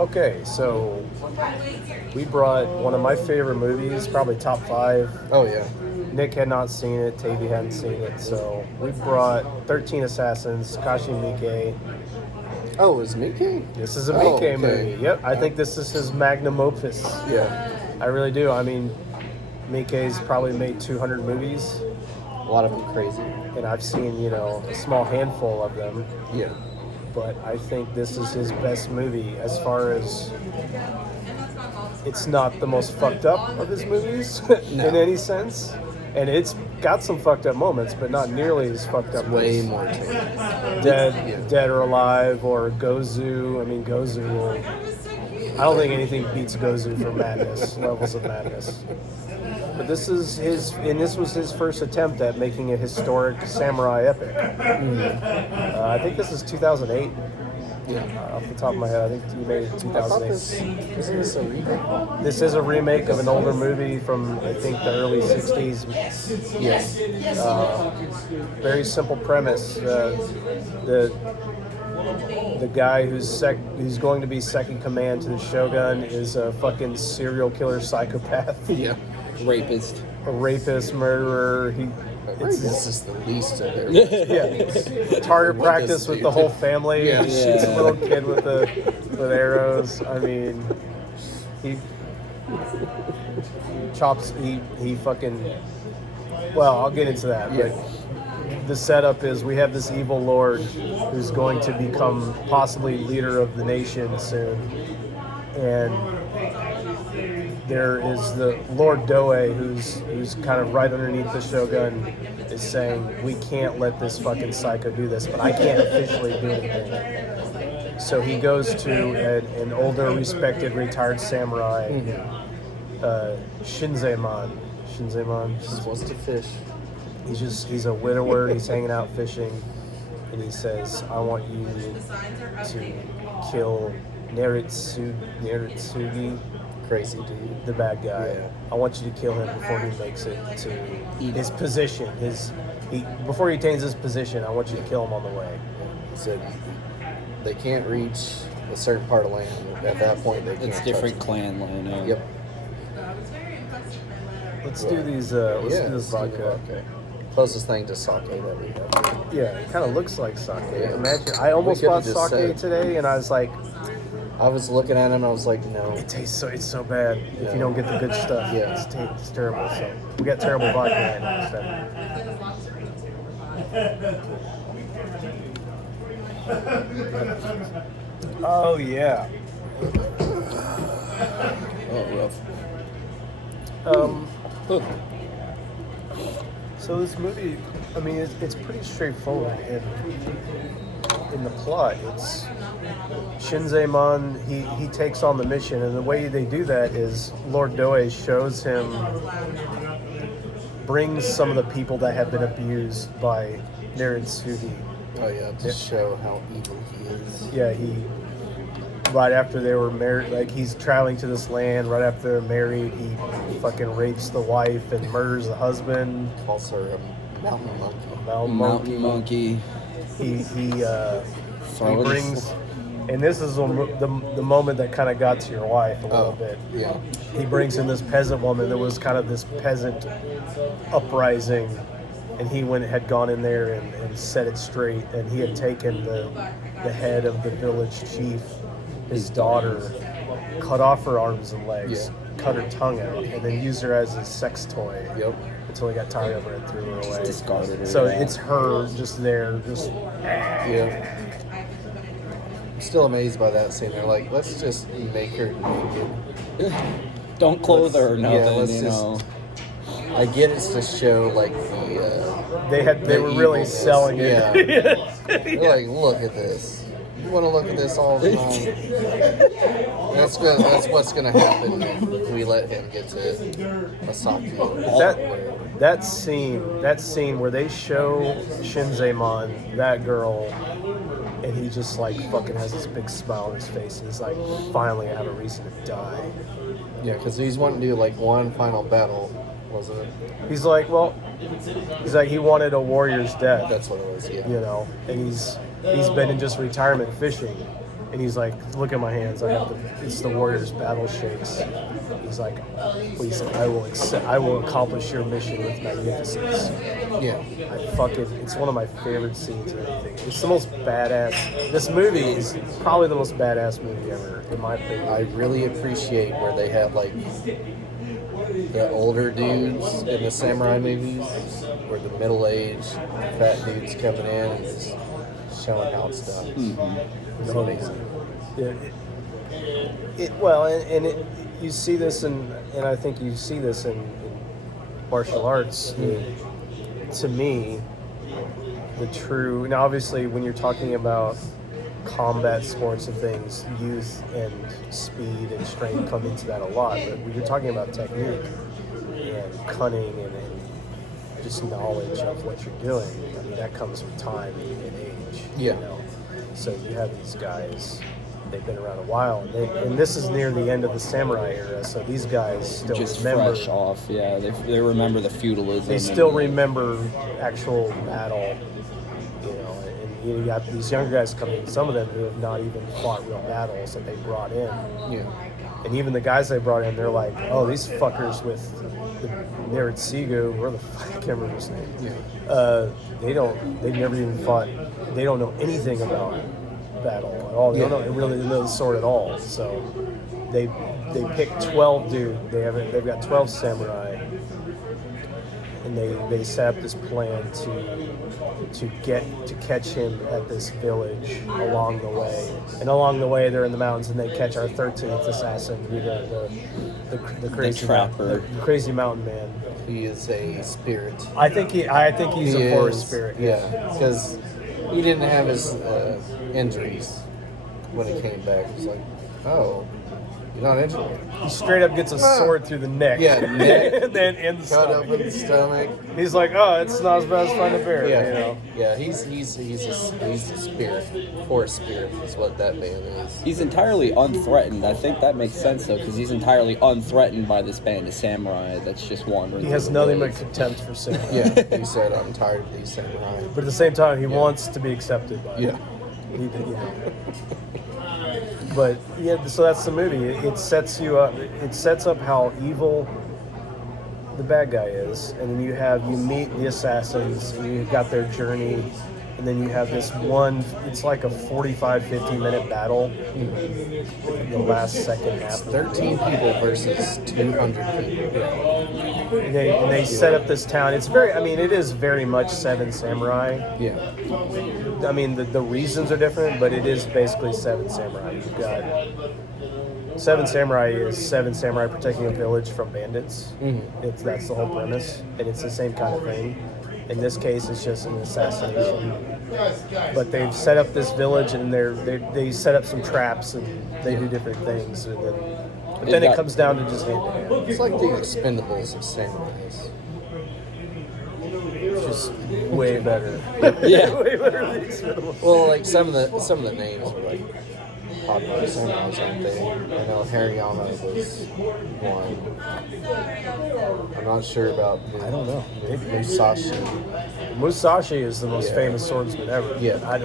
Okay, so we brought one of my favorite movies, probably top 5. Oh, yeah. Nick had not seen it, Tavy hadn't seen it, so we brought 13 Assassins, Tikashi Miike. Oh, it was Miike? This is a Miike okay. movie. Yep, I think this is his magnum opus. Yeah. I really do. I mean, Miike's probably made 200 movies. A lot of them crazy. And I've seen, a small handful of them. Yeah. But I think this is his best movie as far as it's not the most fucked up of his movies in any sense. And it's got some fucked up moments, but not nearly as fucked up. Way more Dead or Alive or Gozu. I mean, Gozu will... I don't think anything beats Gozu for madness, levels of madness. But this was his first attempt at making a historic samurai epic. I think this is 2008. Off the top of my head, I think he made it in 2008. Isn't this a remake? This is a remake of an older movie from, I think, the early 60s. Yes. Very simple premise. The guy who's going to be second command to the Shogun is a fucking serial killer psychopath. Yeah. Rapist. A rapist, murderer. This is the least of it. Yeah. Target practice with the whole family. Yeah. He shoots a little kid with arrows. I mean, he chops. He fucking. Well, I'll get into that. But the setup is we have this evil lord who's going to become possibly leader of the nation soon, and there is the Lord Doe, who's kind of right underneath the Shogun, is saying, we can't let this fucking psycho do this, but I can't officially do anything. So he goes to an older, respected, retired samurai, Shinzemon. Shinzemon? He wants to fish. He's a widower, he's hanging out fishing, and he says, I want you to kill Neritsugi. Crazy dude. The bad guy. Yeah. I want you to kill him before he makes it to his position. Before he attains his position, I want you to kill him on the way. So they can't reach a certain part of land. At that point, they can't. It's different clan land. Yep. Let's do these. Let's do this vodka. Closest thing to sake that we have. Yeah, it kind of looks like sake. Yeah. Imagine. I almost bought sake today, and I was like, I was looking at him, I was like, no. It tastes it's so bad if you don't get the good stuff. Yeah. It's terrible. So we got terrible vodka right now instead. Oh yeah. Oh, rough. So this movie, I mean, it's pretty straightforward in the plot. It's Shinzemon, he takes on the mission, and the way they do that is Lord Doe shows him, brings some of the people that have been abused by Neritsugi. Oh yeah, to show how evil he is. Yeah, right after they were married, like he's traveling to this land, right after they're married, he fucking rapes the wife and murders the husband. Calls her a mountain monkey. Mountain monkey. He brings, and this is the moment that kind of got to your wife a little bit. Yeah. He brings in this peasant woman. There was kind of this peasant uprising, and he had gone in there and set it straight. And he had taken the head of the village chief, his daughter, cut off her arms and legs, cut her tongue out, and then used her as a sex toy. Yep. Until he got tired of her and threw her away. Just discarded her. So it's her just there, just. Yeah. I'm still amazed by that scene. They're like, let's just make her naked. Don't clothe her or nothing, you know. I get it's to show like they were really selling it. Yeah. They're like, look at this. You want to look at this all the time. That's what's gonna happen if we let him get to Masaki. That scene where they show Shinzemon, that girl, and he just like fucking has this big smile on his face, and he's like, finally I have a reason to die. Yeah, because he's wanting to do like one final battle, wasn't it? He's like he wanted a warrior's death. That's what it was. Yeah. You know, and he's been in just retirement fishing, And he's like, look at my hands. It's the warrior's battle shakes. He's like, please, I will accomplish your mission with magnificence. Yeah. It's one of my favorite scenes in anything. It's the most badass. This movie is probably the most badass movie ever, in my opinion. I really appreciate where they have like the older dudes in the samurai movies, where the middle-aged fat dudes coming in and just showing how it's done. Mm-hmm. It's amazing. You see this and I think you see this in martial arts. To me, the true, now obviously when you're talking about combat sports and things, youth and speed and strength come into that a lot, but when you're talking about technique and cunning and just knowledge of what you're doing, I mean, that comes with time and age. Yeah. You know? So you have these guys, they've been around a while, and this is near the end of the samurai era, so these guys still Just remember. fresh off, yeah. They remember the feudalism. They still remember actual battle, you know, and you got these younger guys coming in, some of them who have not even fought real battles that they brought in. Yeah. And even the guys they brought in, they're like, oh, these fuckers with the Nerutsugu, where the fuck, I can't remember his name. Yeah. They've never even fought, they don't know anything about battle at all. They don't really know the sword at all. So they picked 12 dude. They've got 12 samurai, and they set up this plan to catch him at this village along the way. And along the way, they're in the mountains, and they catch our 13th assassin, the crazy trapper, the crazy mountain man. He is a spirit. I think he's a forest spirit. Yeah, because he didn't have his injuries when he came back. He's like, oh, you're not injured. He straight up gets a sword through the neck. Yeah, neck. And then in the Cut stomach. open the stomach. He's like, oh, it's not as bad as fighting a bear. Yeah, You know? yeah. He's a spirit, forest spirit is what that man is. He's entirely unthreatened. I think that makes sense though, because he's entirely unthreatened by this band of samurai that's just wandering. He has through the nothing but woods. contempt for samurai. Yeah, he said, I'm tired of these samurai. But at the same time, he wants to be accepted by Yeah. He did, you know. But yeah, so that's the movie. It sets you up. It sets up how evil the bad guy is, and then you meet the assassins, and you've got their journey, and then you have this one. It's like a 50 minute battle. The last second half. 13 people versus 200 people. And they set up this town. It's very. I mean, it is very much Seven Samurai. Yeah. I mean, the reasons are different, but it is basically Seven Samurai. You've got Seven Samurai is seven samurai protecting a village from bandits. Mm-hmm. That's the whole premise, and it's the same kind of thing. In this case, it's just an assassination. But they've set up this village, and they set up some traps, and they do different things, and then it comes down to just hand to hand. It's like the Expendables of samurais. Just way better. Yeah. Way better than Expendables. Well, like some of the names are like popular samurais, aren't they? I know Hariyama was one. I'm not sure about. I don't know. Musashi. Musashi is the most famous swordsman ever. Yeah.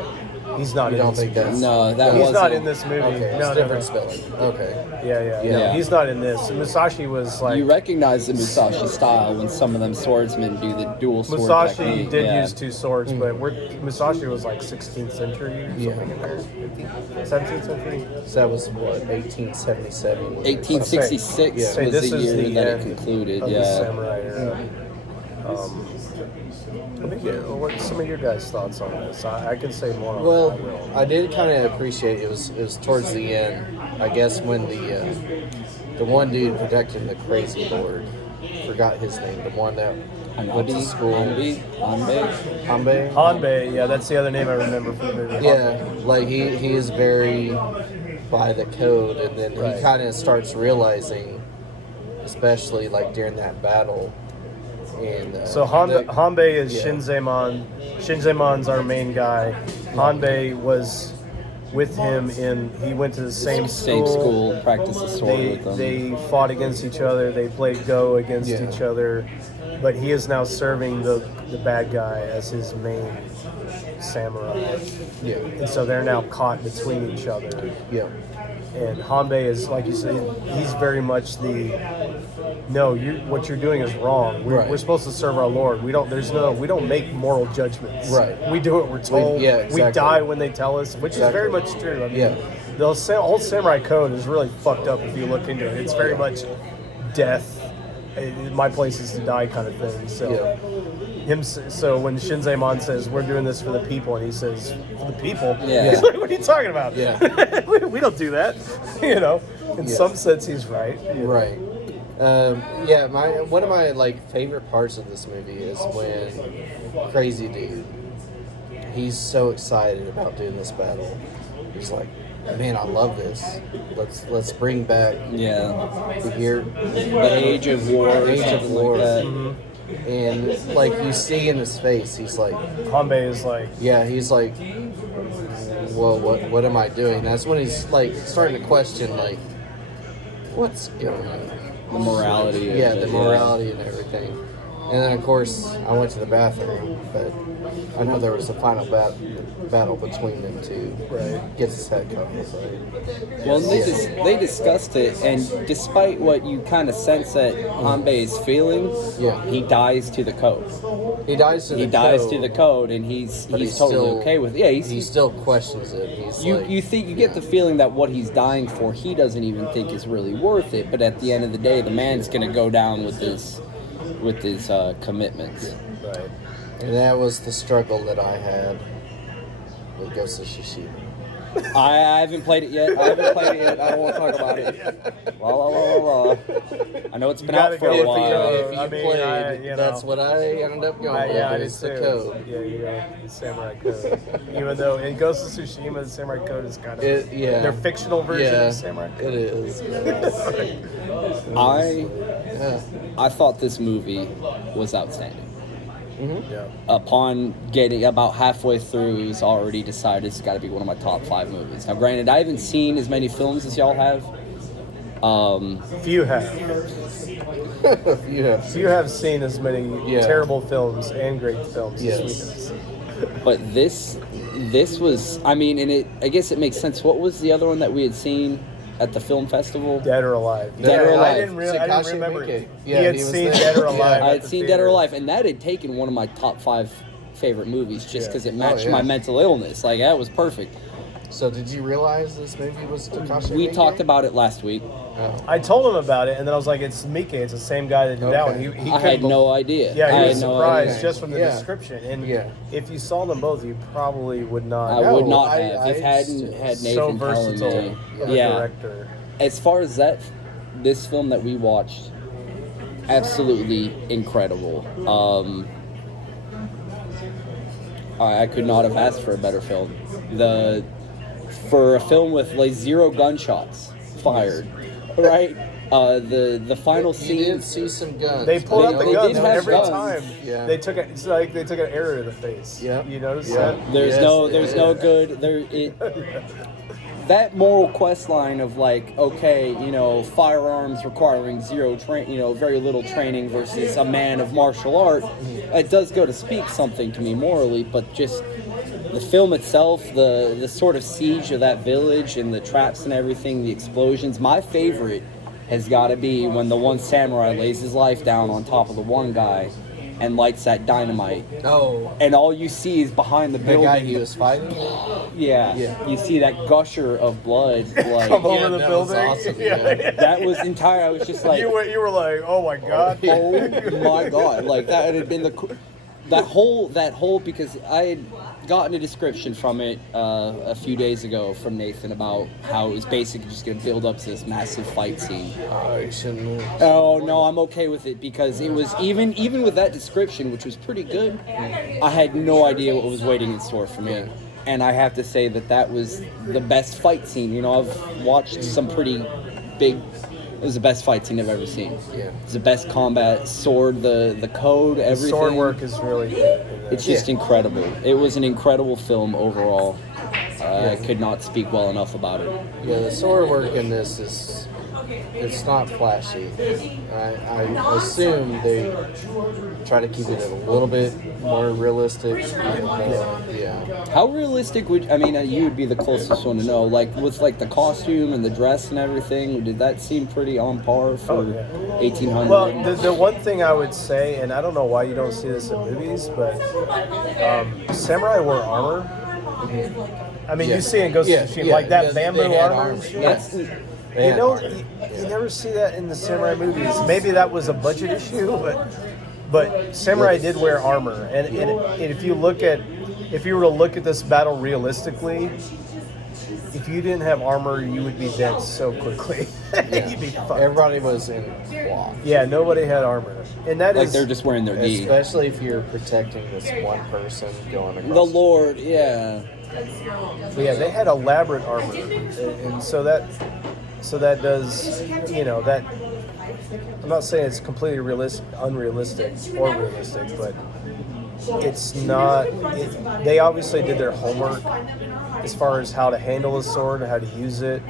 He's not You in don't this think movie. that's? No, that He's wasn't. not in this movie. Okay, No, it's no, different no. spelling. Okay. Yeah. Yeah. No, he's not in this. Musashi was like. You recognize the Musashi style when some of them swordsmen do the dual sword Musashi technique. did yeah. use two swords, but Musashi was like 16th century or something in there. 17th century? So that was what 1877. 1866 Yeah. Say was this the is year the that it end concluded. of the Yeah. samurai era. Let me get what some of your guys' thoughts on this. I can say more. Well, on that. I did kind of appreciate it was towards the end. I guess when the one dude protecting the crazy lord, forgot his name, the one that went to school. Hanbei? Hanbei? Hanbei, yeah, that's the other name I remember from the movie. Yeah, like he is very by the code, and then Right. he kind of starts realizing, especially like during that battle. And So Hanbei is yeah. Shinzemon. Shinzemon's our main guy. Hanbei was with him he went to the same school, practiced the sword with them. They fought against each other. They played Go against Yeah. each other. But he is now serving the bad guy as his main samurai. Yeah. And so they're now caught between each other. Yeah. And Hanbei is, like you said, he's very much what you're doing is wrong. Right. We're supposed to serve our Lord. We don't make moral judgments. Right. We do what we're told. exactly. We die when they tell us, which is very much true. I mean, Yeah. the whole samurai code is really fucked up if you look into it. It's very much death. My place is to die kind of thing. So. So when Shinzaemon says we're doing this for the people, and he says for the people, Yeah. he's like, what are you talking about? Yeah. we don't do that, In some sense, he's right. Right. One of my favorite parts of this movie is when Crazy Dude, he's so excited about doing this battle. He's like, man, I love this. Let's bring back the Age of War, Age of something War. like that. Mm-hmm. And you see in his face, he's like, Hanbei is like, he's like, well, what am I doing? That's when he's starting to question what's going on. The morality. The morality and everything. And then of course I went to the bathroom, but I know there was a final battle between them two. Right. Gets his head cut off. Well, they discussed it, and despite what you kind of sense that Hanbei is feeling, he dies to the code. He dies to the code. He dies to the code, and he's totally still, okay with it. Yeah, he still questions it. You get the feeling that what he's dying for, he doesn't even think is really worth it. But at the end of the day, the man's gonna go down with his commitments. right. And that was the struggle that I had with Ghost of Tsushima. I haven't played it yet. I don't want to talk about it. La. I know it's been out for a while. If you I mean, played, that's what I ended up going with. I did It's the too. code. The samurai code. Even though in Ghost of Tsushima, the samurai code is kind of their fictional version of the samurai code. It is. I thought this movie was outstanding. Mm-hmm. Yeah. Upon getting about halfway through, it was already decided it's got to be one of my top 5 movies. Now, granted, I haven't seen as many films as y'all have. Few have. Few have seen as many terrible films and great films as we have seen. But this was, I mean, I guess it makes sense. What was the other one that we had seen at the film festival? Dead or Alive. Dead or Alive. I didn't remember. Miike. He had seen Dead or Alive. I had seen Dead or Alive, and that had taken one of my top 5 favorite movies just because it matched my mental illness. That was perfect. So did you realize this movie was Tikashi Miike? We talked about it last week. Oh. I told him about it, and then I was like, "It's Miike. It's the same guy that did that one." He I had no idea. Yeah, he I was had no surprised idea. just from the description. And if you saw them both, you probably would not. I would not have. If hadn't had Nathan so telling versatile me. of a director. As far as this film that we watched, absolutely incredible. I could not have asked for a better film. For a film with 0 gunshots fired, right? The final scene. You did see some guns. They pulled out the guns every guns. time. Yeah. They took it's like they took an arrow to the face. Yeah. You notice that? There's no good that moral quest line of firearms requiring very little training versus a man of martial art. It does go to speak something to me morally, but just the film itself, the sort of siege of that village and the traps and everything, the explosions. My favorite has got to be when the one samurai lays his life down on top of the one guy and lights that dynamite. Oh. And all you see is behind the building. The guy he was fighting? Yeah. You see that gusher of blood. Come over the building. Awesome. That was entire. I was just like. You were like, oh my god. Oh my god. That had been that whole because I had gotten a description from it a few days ago from Nathan about how it was basically just going to build up to this massive fight scene. Oh no, I'm okay with it because it was even with that description, which was pretty good. I had no idea what was waiting in store for me, and I have to say that was the best fight scene. I've watched some pretty big. It was the best fight scene I've ever seen. Yeah. It's the best combat, sword, the code, everything. Sword work is really good. It's just incredible. It was an incredible film overall. I could not speak well enough about it. Yeah, the sword work in this is, it's not flashy. I assume they try to keep it a little bit more realistic. Yeah. How realistic would, I mean, you would be the closest one to know, like, with, like, the costume and the dress and everything, did that seem pretty on par for 1800? Well, the one thing I would say, and I don't know why you don't see this in movies, but samurai wore armor. I mean, you see it in Ghost of Tsushima, like that bamboo armor and shit. You never see that in the samurai movies. Maybe that was a budget issue, but samurai did wear armor. And if you were to look at this battle realistically, if you didn't have armor, you would be dead so quickly. You'd be fucked. Everybody was in cloth. Yeah, nobody had armor, and that like is they're just wearing their gi. Especially if you're protecting this one person going across. The Lord, yeah. Yeah, they had elaborate armor, and so that does, that. I'm not saying it's completely unrealistic or realistic, but it's not. They obviously did their homework as far as how to handle a sword, how to use it.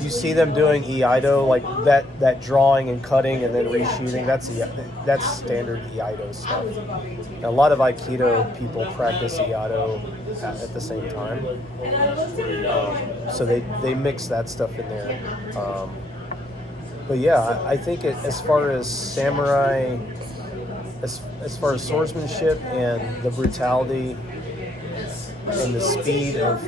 You see them doing Iaido, like that drawing and cutting and then reshooting. That's standard Iaido stuff. Now, a lot of Aikido people practice Iaido at the same time, so they mix that stuff in there. But yeah, I think as far as samurai, as far as swordsmanship and the brutality and the speed of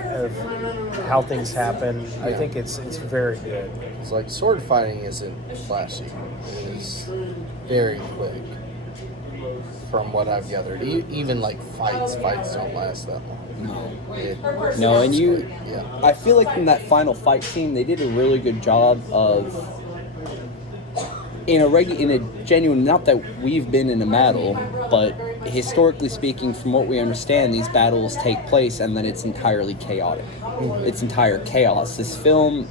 how things happen, I think it's very good. It's like sword fighting isn't flashy. It is very quick, from what I've gathered. Even like fights don't last that long. No, and I feel like in that final fight scene, they did a really good job of. In a genuine, not that we've been in a battle, but historically speaking, from what we understand, these battles take place and then it's entirely chaotic. It's entire chaos. This film,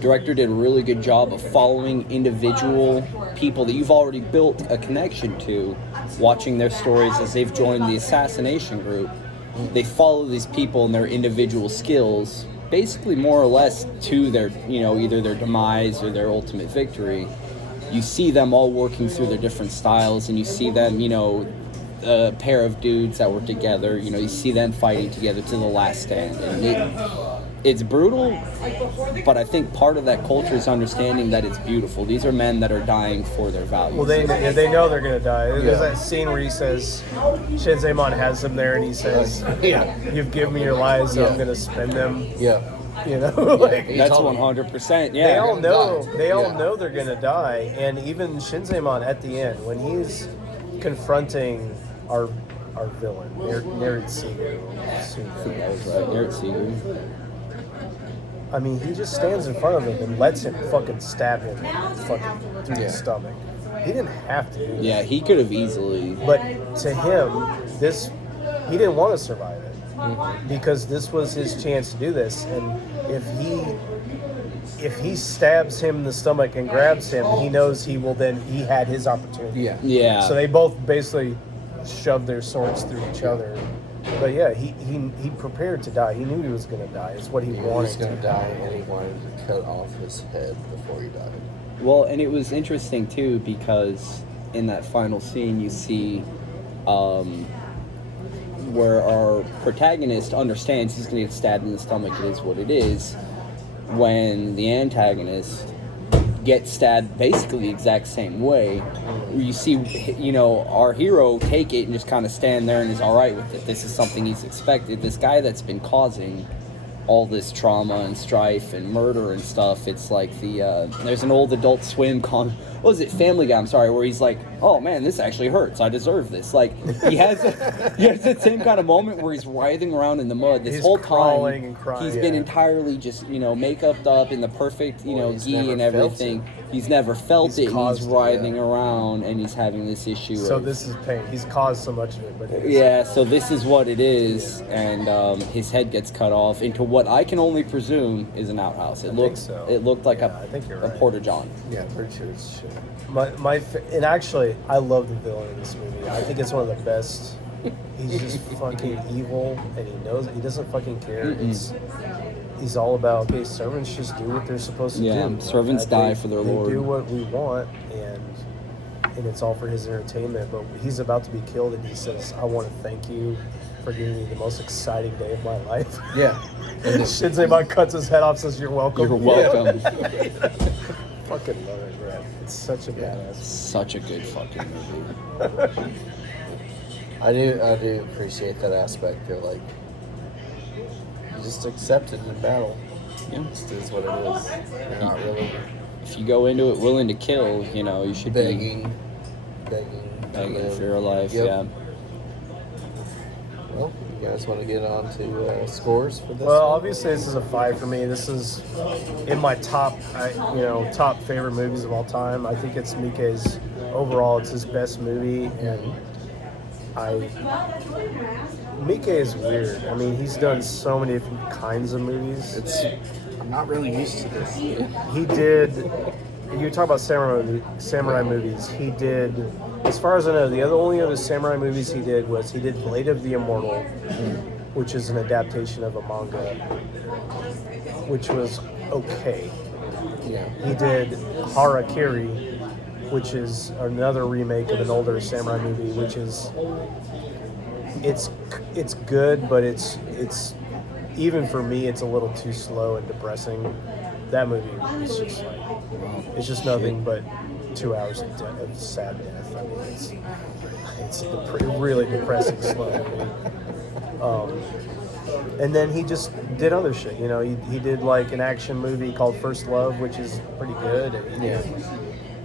director did a really good job of following individual people that you've already built a connection to, watching their stories as they've joined the assassination group. They follow these people and their individual skills, basically more or less to their, either their demise or their ultimate victory. You see them all working through their different styles, and you see them, a pair of dudes that were together, you see them fighting together to the last stand. And it's brutal, but I think part of that culture is understanding that it's beautiful. These are men that are dying for their values. Well, they know they're going to die. There's that scene where he says, Shinzemon has them there, and he says, you've given me your lives, so I'm going to spend them. Yeah. That's 100%. Yeah, they all know they're gonna die, and even Shinzemon at the end when he's confronting our villain, Neritsugu. I mean, he just stands in front of him and lets him fucking stab him fucking through the stomach. He didn't have to do that. Yeah, he could have easily. But to him, he didn't want to survive it. Because this was his chance to do this, and if he stabs him in the stomach and grabs him, he knows he had his opportunity. Yeah. So they both basically shoved their swords through each other. But yeah, he prepared to die. He knew he was going to die. It's what he wanted. He was going to die, and he wanted to cut off his head before he died. Well, and it was interesting too because in that final scene you see. Where our protagonist understands he's going to get stabbed in the stomach, it is what it is, when the antagonist gets stabbed basically the exact same way. You see, our hero take it and just kind of stand there and is all right with it. This is something he's expected. This guy that's been causing all this trauma and strife and murder and stuff, it's like there's an old Adult Swim Family Guy, where he's like, oh man, this actually hurts, I deserve this. Like, he has that same kind of moment where he's writhing around in the mud this whole time. And crying, he's been entirely just, make-upped up in the perfect, gi and everything. He's never felt it, and he's writhing around, and he's having this issue. So this is pain. He's caused so much of it, but yeah. So this is what it is, and his head gets cut off into what I can only presume is an outhouse. It looked like a porta john. Yeah, pretty sure it's shit. And actually, I love the villain in this movie. I think it's one of the best He's just fucking evil, and he knows he doesn't fucking care. He's all about, okay, servants just do what they're supposed to do. Yeah, servants die for their Lord. They do what we want, and it's all for his entertainment. But he's about to be killed, and he says, "I want to thank you for giving me the most exciting day of my life." Yeah. And Shinzemon cuts his head off, says, "You're welcome." You're welcome. Fucking love it, man. It's such a badass. Such a good fucking movie. I do appreciate that aspect. They're like, you just accept it in battle. Yeah. It just is what it is. You're not really If you go into it willing to kill, you know, you should begging begging for your life. Yep. Yeah. Well, you guys want to get on to scores for this? Well, one? obviously this is a 5 for me. This is in my top favorite movies of all time. I think it's Miike's overall. It's his best movie, and Miike is weird. I mean, he's done so many different kinds of movies. I'm not really used to this. He did. You talk about samurai movies. He did, as far as I know, the only other samurai movies he did Blade of the Immortal, which is an adaptation of a manga, which was okay. Yeah. He did Harakiri, which is another remake of an older samurai movie, which is it's good, but it's even for me, it's a little too slow and depressing. That movie is just like, it's just nothing but 2 hours of sad death. I mean, it's a really depressing, slow movie. And then he just did other shit. You know, he did like an action movie called First Love, which is pretty good. And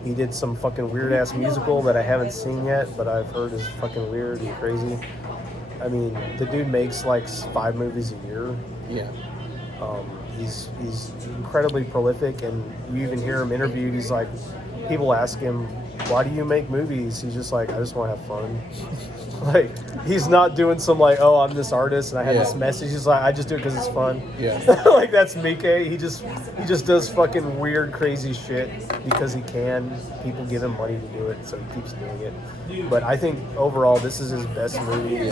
he did some fucking weird ass musical that I haven't seen yet, but I've heard is fucking weird and crazy. I mean, the dude makes like 5 movies a year. Yeah. He's incredibly prolific, and you even hear him interviewed. He's like, people ask him, "Why do you make movies?" He's just like, "I just want to have fun." Like, he's not doing some like, "Oh, I'm this artist and I have this message." He's like, "I just do it because it's fun." Yeah. Like, that's Miike. He just does fucking weird, crazy shit because he can. People give him money to do it, so he keeps doing it. But I think overall, this is his best movie.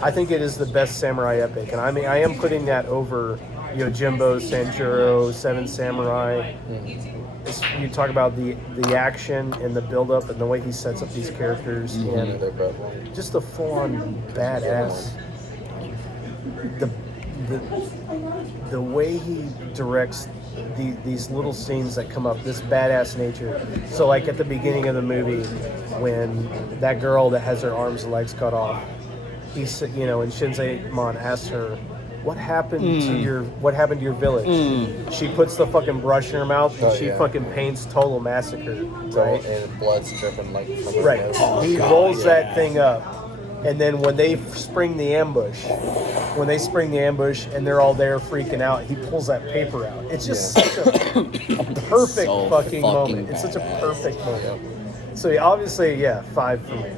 I think it is the best samurai epic, and I mean, I am putting that over, Jimbo, Sanjuro, Seven Samurai. You talk about the action and the build-up and the way he sets up these characters, and just the full-on badass. The way he directs these little scenes that come up, this badass nature. So, like at the beginning of the movie, when that girl that has her arms and legs cut off, and Shinzemon asks her, what happened to your village? She puts the fucking brush in her mouth and she fucking paints Total Massacre, right? And blood's dripping like from her Right. nose. He rolls that thing up, and then when they spring the ambush, and they're all there freaking out, he pulls that paper out. It's just such a perfect So fucking moment. fucking It's such a badass. perfect moment. So obviously, 5 for me.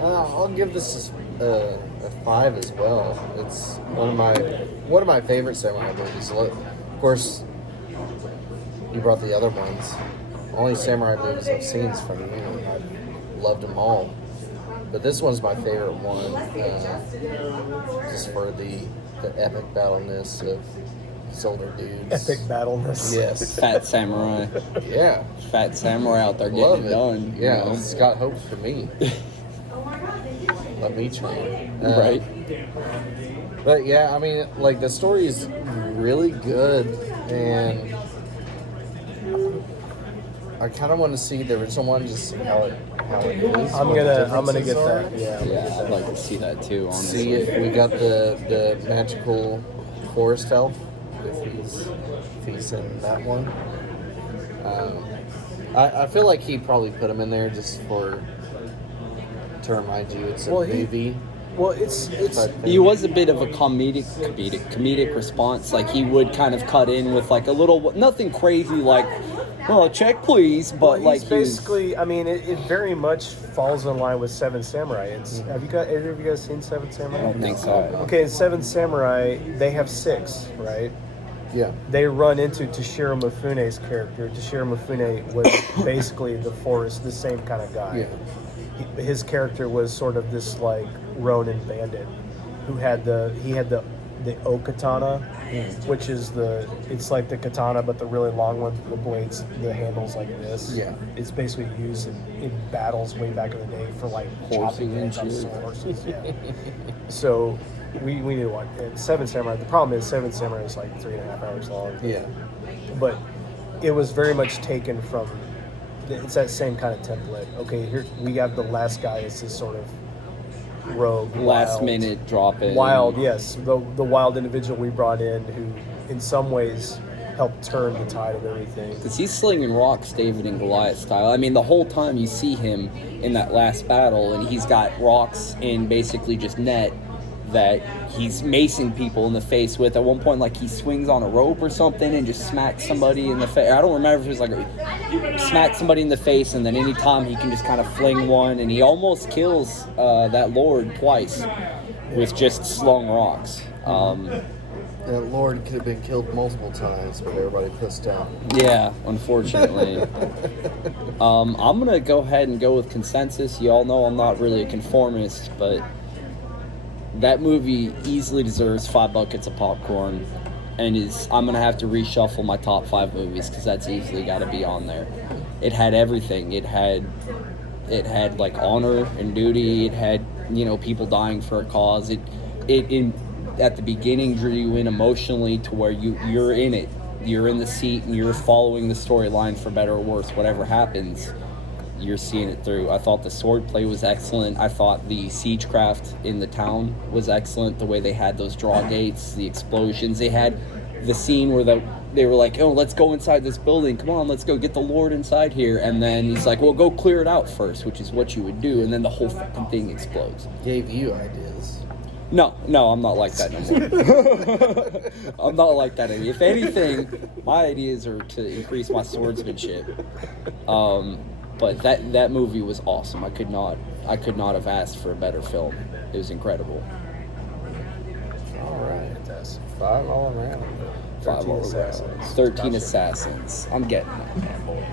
I'll give this a 5 as well. It's one of my favorite samurai movies. Of course, you brought the other ones. Only samurai movies I've seen is from you, and I've loved them all. But this one's my favorite one, just for the epic battleness of older dudes. Epic battleness. Yes. Fat samurai. Yeah. Fat samurai out there getting Love it it. done. Yeah, You know? it's got hope for me. Let me train. Right. But yeah, I mean, like, the story is really good, and I kind of want to see the original one, just see how it is. I'm what the gonna differences get are. that. Yeah. I'm gonna Yeah, get I'd that. like to see that too, honestly. See if we got the magical forest elf, if he's in that one. I feel like he probably put him in there just to remind you it's a movie. Well, it's type thing. He was a bit of a comedic response. Like, he would kind of cut in with like a little, nothing crazy like, "Oh, check please," but like he's basically. I mean, it very much falls in line with Seven Samurai. It's Have you either of you guys seen Seven Samurai? I don't think so. Okay, in Seven Samurai, they have 6, right? Yeah. they run into Toshiro Mifune's character. Toshiro Mifune was basically the same kind of guy. His character was sort of this like Ronin bandit who had the O-katana, which is it's like the katana but the really long one, the blades, the handles like this. Yeah. It's basically used in battles way back in the day for like chopping and heads off shit. horses. Yeah. So we knew one. And Seven Samurai. The problem is Seven Samurai is like 3.5 hours long. Yeah. But it was very much taken from. It's that same kind of template. Okay, here we have the last guy as this sort of rogue, Last wild, minute drop in. wild. Yes, the wild individual we brought in who, in some ways, helped turn the tide of everything. Because he's slinging rocks, David and Goliath style. I mean, the whole time you see him in that last battle, and he's got rocks in basically just net that he's macing people in the face with. At one point, like, he swings on a rope or something and just smacks somebody in the face. I don't remember if it was like smacks somebody in the face, and then anytime he can just kind of fling one, and he almost kills that Lord twice with just slung rocks. That Lord could have been killed multiple times, but everybody pissed out. Yeah, unfortunately. I'm going to go ahead and go with consensus. You all know I'm not really a conformist, but that movie easily deserves 5 buckets of popcorn, and I'm going to have to reshuffle my top 5 movies because that's easily got to be on there. It had everything. It had like honor and duty. It had, people dying for a cause. It at the beginning drew you in emotionally to where you're in it. You're in the seat and you're following the storyline for better or worse. Whatever happens, you're seeing it through. I thought the swordplay was excellent. I thought the siegecraft in the town was excellent. The way they had those draw gates, the explosions. They had the scene where they were like, oh, let's go inside this building. Come on, let's go get the Lord inside here. And then he's like, well, go clear it out first, which is what you would do. And then the whole fucking thing explodes. Gave you ideas. No, I'm not like that anymore. I'm not like that anymore. If anything, my ideas are to increase my swordsmanship. But that movie was awesome. I could not have asked for a better film. It was incredible. All right. 5 all around. 5 all around. 13 Assassins. I'm getting that, boy.